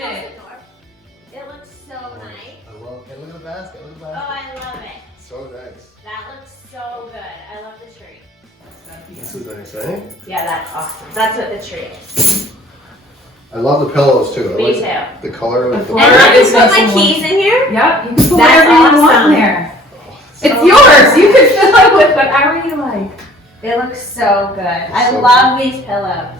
isn't it? It looks so nice. I love. Hey, look at the basket. Look at the Oh, basket. I love it. So nice. That looks so good. I love the tree. This is nice, eh? Yeah, that's awesome. That's what the tree is. I love the pillows too. Me too. The color of the floor And I is can put nice my and keys in here. Yep, you can put That's whatever you want awesome. in there. Oh, It's yours. You can fill it with whatever you like. It looks so good. I so love these pillows.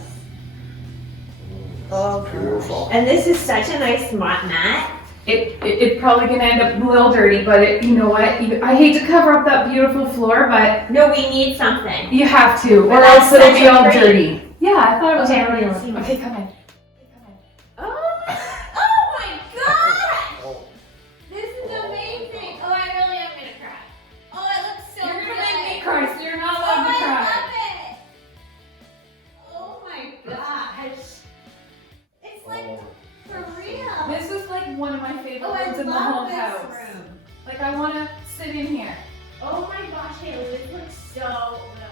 Oh, beautiful. And this is such a nice mat. It's probably gonna end up a little dirty, but you know what? I hate to cover up that beautiful floor, but No, we need something. you have to, or But that's else it'll such be a all pretty- dirty. Yeah, I thought it was Okay, already let's see. okay, come in. Oh my god! Oh, This is amazing. Oh, I really am gonna cry. Oh, it looks so You're good. gonna make me cry, so you're not Oh, allowed to I cry. love it. Oh my gosh. It's like oh. for real. This is like one of my favorite Oh, I rooms in the whole love this house. room. Like I wanna sit in here. Oh my gosh, Hayley, this looks so good.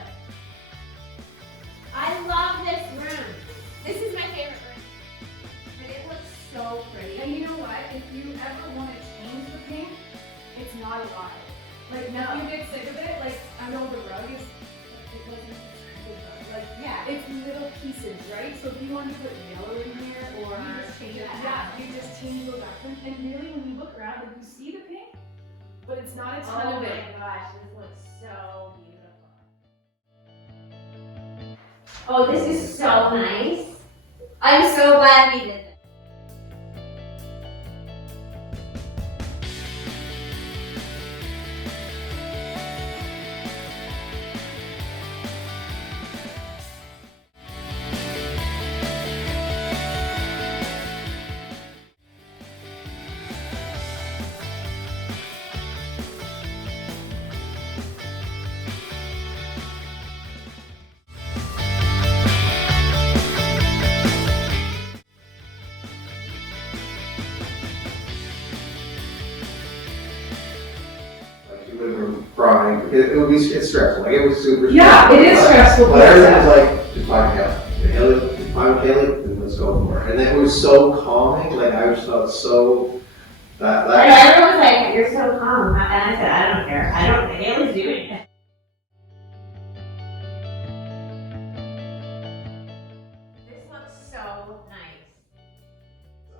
I love this room. This is my favorite room. And it looks so pretty. And you know what? If you ever want to change the paint, it's not a lot. Like now you get sick of it. Like I know the rug is, it wasn't a good rug. Like Yeah. it's little pieces, right? So if you want to put yellow in here or You just change it yeah, you just change those accents. And really, when you look around, like you see the pink, but it's not a ton Oh of it. my gosh, this looks so beautiful. Oh, this is so nice. I'm so glad we did this. Like you were crying. It's stressful. Like it was super stressful. Yeah, it is stressful. But everyone was like, just find Hayley. Just find Hayley, and let's go for it. And it was so calming. Like I just felt so And that everyone was like, you're so calm. And I said, I don't care. I don't think Hayley's doing it. This looks so nice.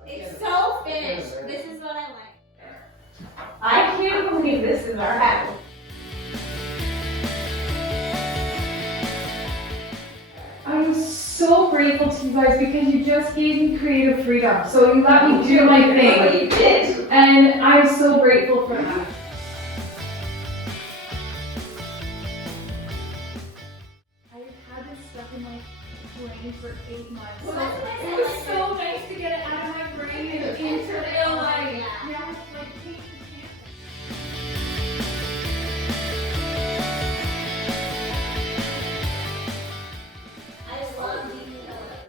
It's so finished. This is what I like. I can't believe this is our house. I'm so grateful to you guys because you just gave me creative freedom. So you let me do my thing. You did. And I'm so grateful for that. I've had this stuff in my brain for 8 months. Well, So that's nice. it was so nice to get it out of my brain and into real life. Yeah. Yeah, like paint the canvas. I love these pillows.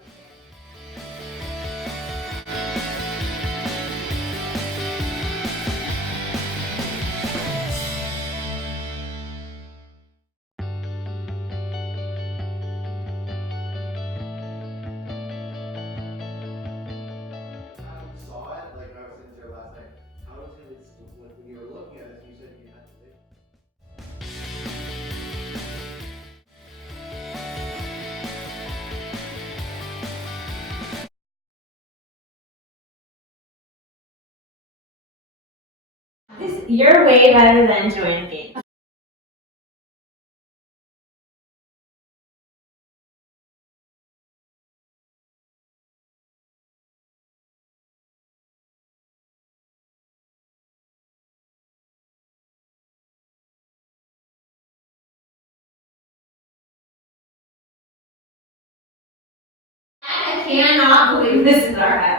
I saw it. Like I was in there last night. How was it? When you were looking at it, you said you had to say. You're way better than joining game. I cannot believe this is our house.